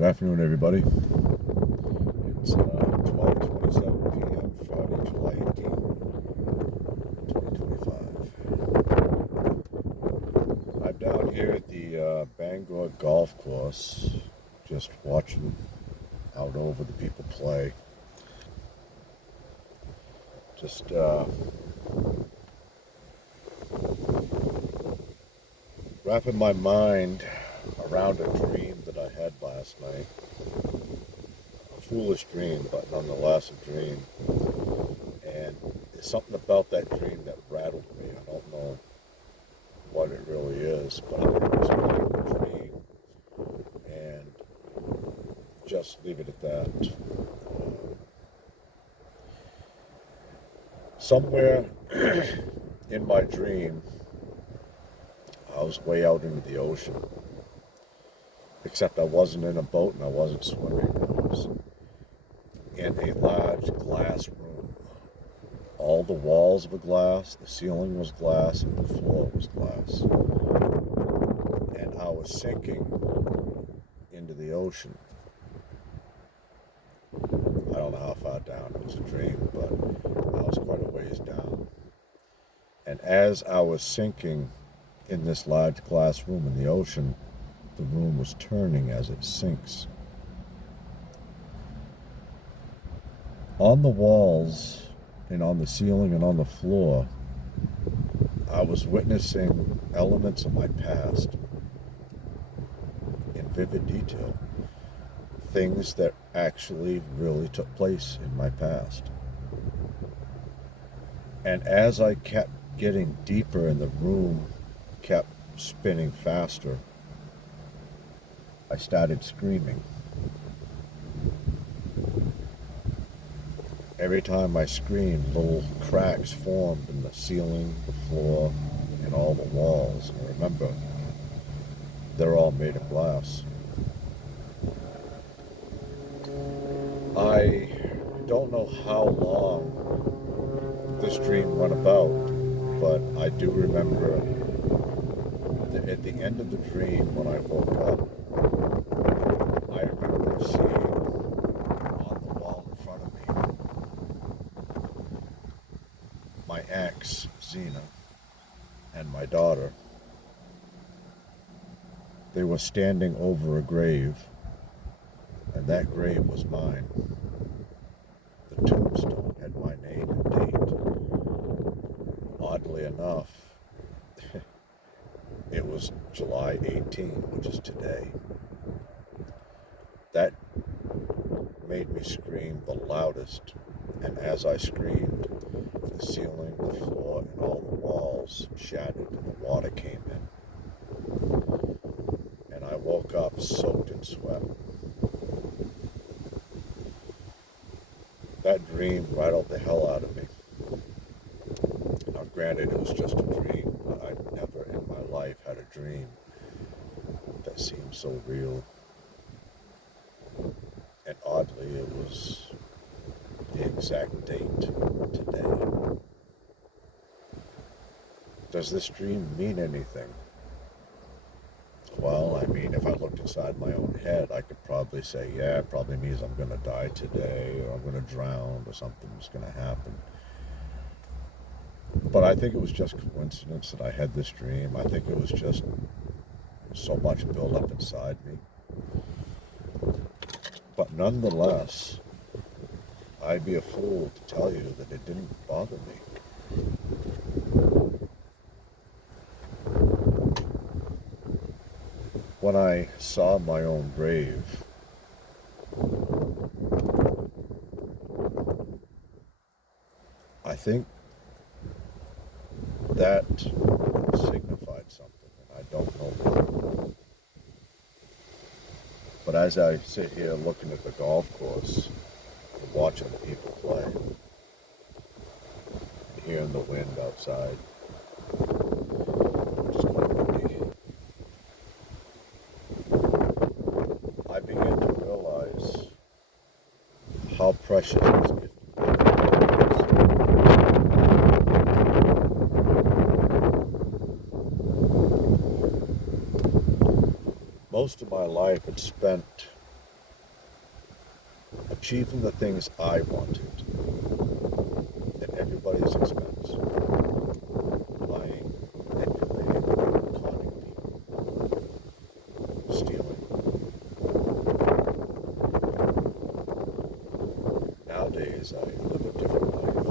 Good afternoon, everybody. It's 12:27 p.m. Friday, July 18th, 2025. I'm down here at the Bangor Golf Course, just watching out over the people play. Just wrapping my mind around a dream that I had last night. A foolish dream, but nonetheless a dream. And there's something about that dream that rattled me. I don't know what it really is, but I'm going to explain the dream and just leave it at that. Somewhere in my dream, I was way out into the ocean. Except I wasn't in a boat and I wasn't swimming. I was in a large glass room. All the walls were glass, the ceiling was glass, and the floor was glass. And I was sinking into the ocean. I don't know how far down, it was a dream, but I was quite a ways down. And as I was sinking in this large glass room in the ocean, the room was turning as it sinks. On the walls and on the ceiling and on the floor, I was witnessing elements of my past in vivid detail. Things that actually really took place in my past. And as I kept getting deeper and the room kept spinning faster, I started screaming. Every time I screamed, little cracks formed in the ceiling, the floor, and all the walls. And remember, they're all made of glass. I don't know how long this dream went about, but I do remember that at the end of the dream, when I woke up, I remember seeing on the wall in front of me my ex, Zena, and my daughter. They were standing over a grave, and that grave was mine. The tombstone had my name and date. Oddly enough, it was July 18th, which is today. That made me scream the loudest, and as I screamed, the ceiling, the floor, and all the walls shattered and the water came in. And I woke up soaked in sweat. That dream rattled the hell out of me. Now granted, it was just a dream, but I've never in my life had a dream that seemed so real. And oddly, it was the exact date today. Does this dream mean anything? Well, I mean, if I looked inside my own head, I could probably say, yeah, it probably means I'm going to die today, or I'm going to drown, or something's going to happen. But I think it was just coincidence that I had this dream. I think it was just so much built up inside me. But nonetheless, I'd be a fool to tell you that it didn't bother me. When I saw my own grave, I think that signified something, and I don't know what. But as I sit here looking at the golf course and watching the people play, and hearing the wind outside, which is quite windy, I begin to realize how precious this gift of life is. Most of my life it's spent achieving the things I wanted at everybody's expense, lying, manipulating, conning people, stealing. Nowadays, I live a different life.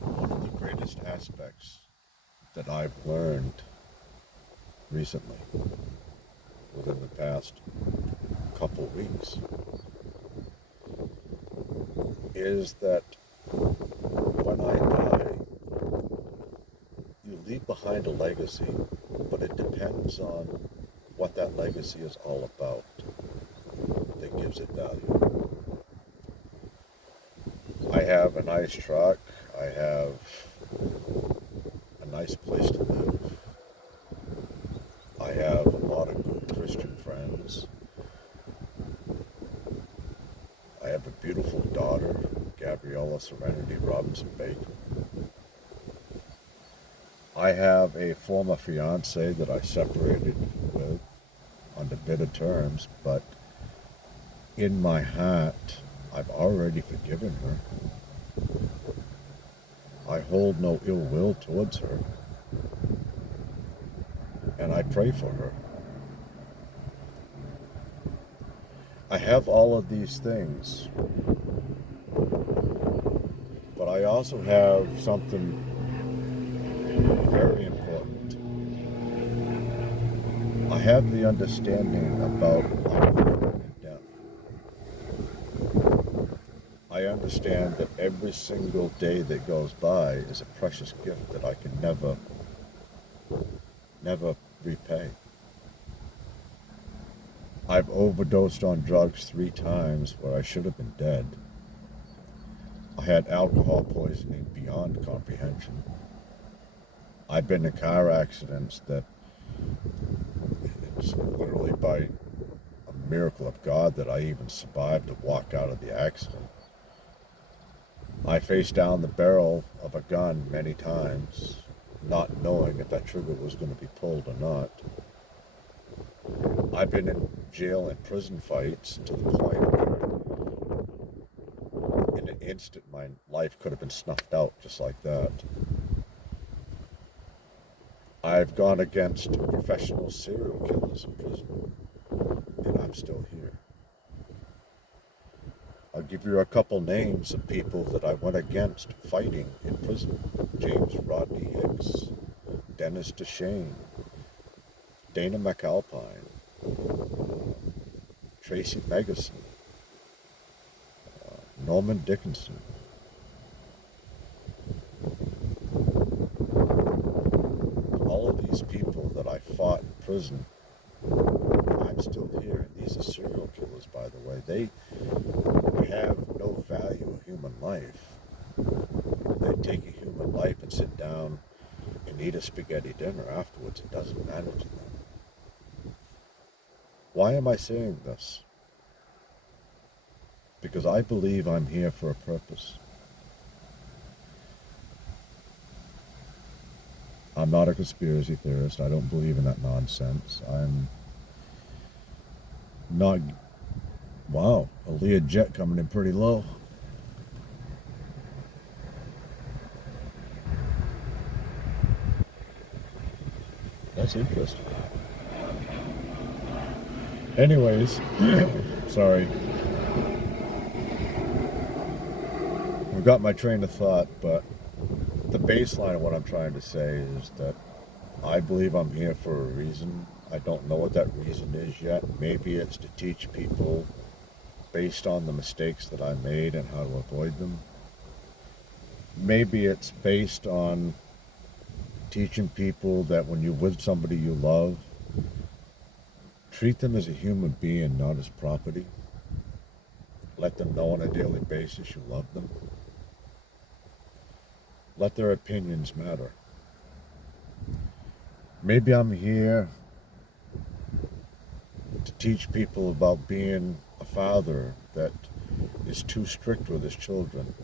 One of the greatest aspects that I've learned recently, within the past couple weeks, is that when I die, you leave behind a legacy, but it depends on what that legacy is all about that gives it value. I have a nice truck. I have a nice place to live. I have a lot of good Christian friends. I have a beautiful daughter, Gabriella Serenity Robinson Baker. I have a former fiance that I separated with under bitter terms, but in my heart, I've already forgiven her. I hold no ill will towards her, and I pray for her. I have all of these things, but I also have something very important. I have the understanding about life and death. I understand that every single day that goes by is a precious gift that I can never repay. I've overdosed on drugs 3 times where I should have been dead. I had alcohol poisoning beyond comprehension. I've been in car accidents that it's literally by a miracle of God that I even survived to walk out of the accident. I faced down the barrel of a gun many times, not knowing if that trigger was going to be pulled or not. I've been in jail and prison fights to the point where in an instant my life could have been snuffed out just like that. I've gone against professional serial killers in prison, and I'm still here. I'll give you a couple names of people that I went against fighting in prison. James Rodney Hicks, Dennis DeShane, Dana McAlpine, Tracy Megason, Norman Dickinson. All of these people that I fought in prison, I'm still here. And these are serial killers, by the way. They have no value of human life. They take a human life and sit down and eat a spaghetti dinner afterwards. It doesn't matter to them. Why am I saying this? Because I believe I'm here for a purpose. I'm not a conspiracy theorist. I don't believe in that nonsense. I'm not... Wow, a Learjet coming in pretty low. That's interesting. Anyways, sorry. I've got my train of thought, but the baseline of what I'm trying to say is that I believe I'm here for a reason. I don't know what that reason is yet. Maybe it's to teach people based on the mistakes that I made and how to avoid them. Maybe it's based on teaching people that when you're with somebody you love, treat them as a human being, not as property. Let them know on a daily basis you love them. Let their opinions matter. Maybe I'm here to teach people about being a father that is too strict with his children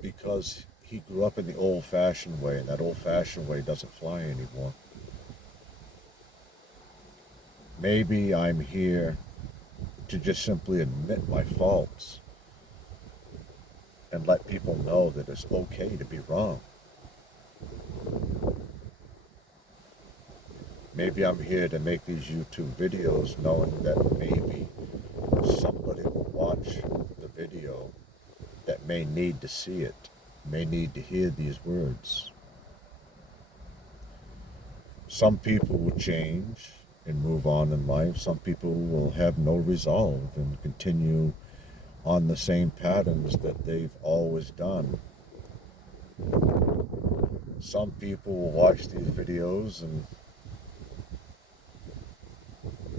because he grew up in the old-fashioned way, and that old-fashioned way doesn't fly anymore. Maybe I'm here to just simply admit my faults and let people know that it's okay to be wrong. Maybe I'm here to make these YouTube videos knowing that maybe somebody will watch the video that may need to see it, may need to hear these words. Some people will change and move on in life. Some people will have no resolve and continue on the same patterns that they've always done. Some people will watch these videos and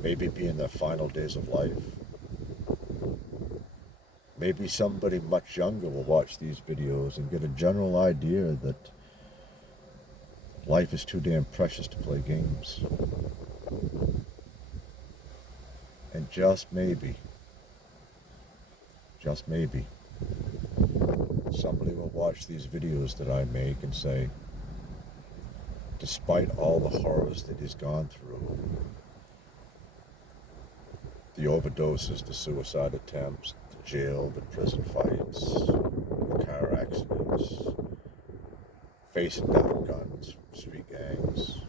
maybe be in their final days of life. Maybe somebody much younger will watch these videos and get a general idea that life is too damn precious to play games. And just maybe, somebody will watch these videos that I make and say, despite all the horrors that he's gone through, the overdoses, the suicide attempts, the jail, the prison fights, the car accidents, facing down guns, street gangs,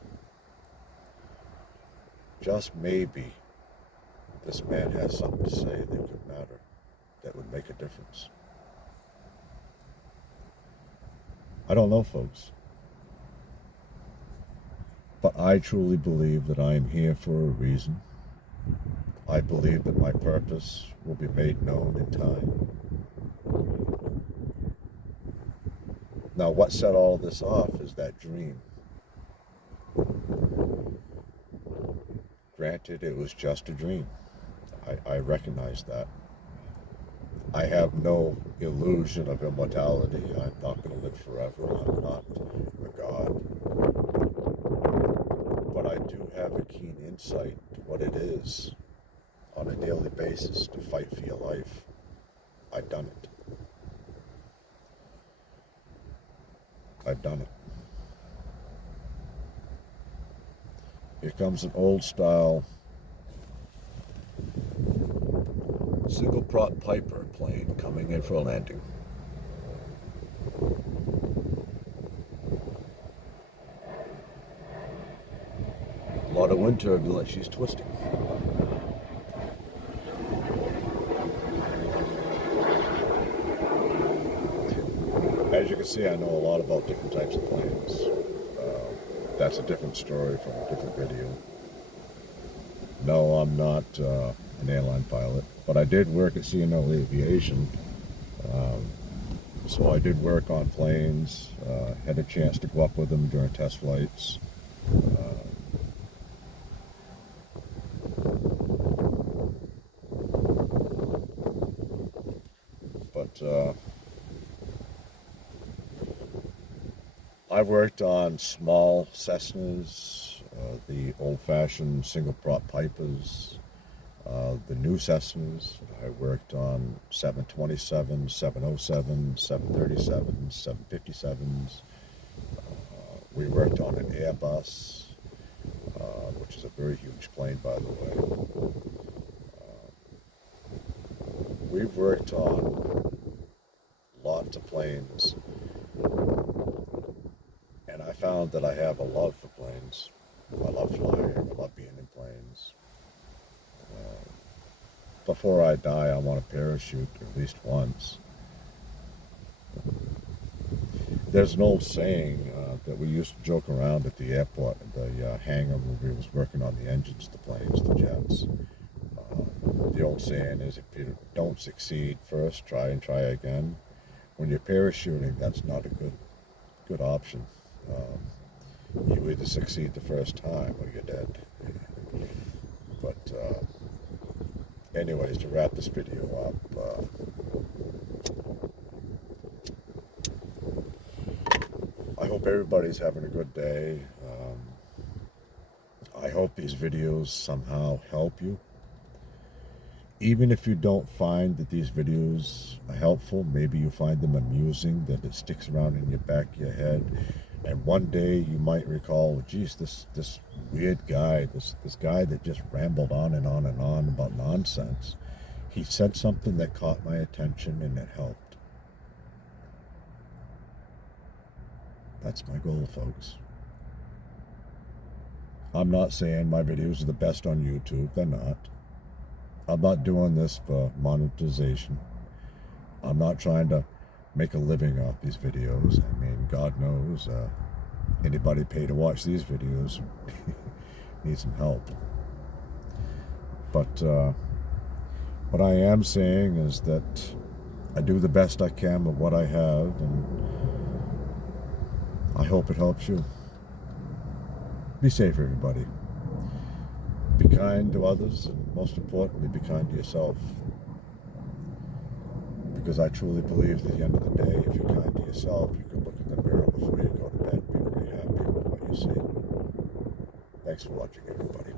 just maybe this man has something to say that could matter, that would make a difference. I don't know, folks, but I truly believe that I am here for a reason. I believe that my purpose will be made known in time. Now, what set all this off is that dream. Granted, it was just a dream. I recognize that. I have no illusion of immortality. I'm not going to live forever. I'm not a god. But I do have a keen insight to what it is on a daily basis to fight for your life. I've done it. I've done it. Here comes an old style single prop Piper plane coming in for a landing. A lot of wind turbulence, she's twisting. As you can see, I know a lot about different types of planes. That's a different story from a different video. No, I'm not an airline pilot, but I did work at CNO Aviation. So I did work on planes, had a chance to go up with them during test flights. But I've worked on small Cessnas, the old-fashioned single-prop Pipers, the new Cessnas. I worked on 727s, 707s, 737s, 757s. We worked on an Airbus, which is a very huge plane, by the way. We've worked on lots of planes, and I found that I have a love for planes. I love flying. I love being in planes. Before I die, I want a parachute at least once. There's an old saying that we used to joke around at the airport, the hangar where we was working on the engines, the planes, the jets. The old saying is, if you don't succeed first, try and try again. When you're parachuting, that's not a good option. You either succeed the first time or you're dead. But anyways, to wrap this video up, I hope everybody's having a good day. I hope these videos somehow help you. Even if you don't find that these videos are helpful, maybe you find them amusing, that it sticks around in your back of your head. And one day you might recall, geez, this weird guy, this guy that just rambled on and on and on about nonsense. He said something that caught my attention and it helped. That's my goal, folks. I'm not saying my videos are the best on YouTube. They're not. I'm not doing this for monetization. I'm not trying to make a living off these videos. I mean, God knows, anybody pay to watch these videos needs some help. But what I am saying is that I do the best I can with what I have, and I hope it helps you. Be safe, everybody. Be kind to others, and most importantly, be kind to yourself. Because I truly believe that at the end of the day, if you're kind to yourself, you can look in the mirror before you go to bed and be very happy with what you see. Thanks for watching, everybody.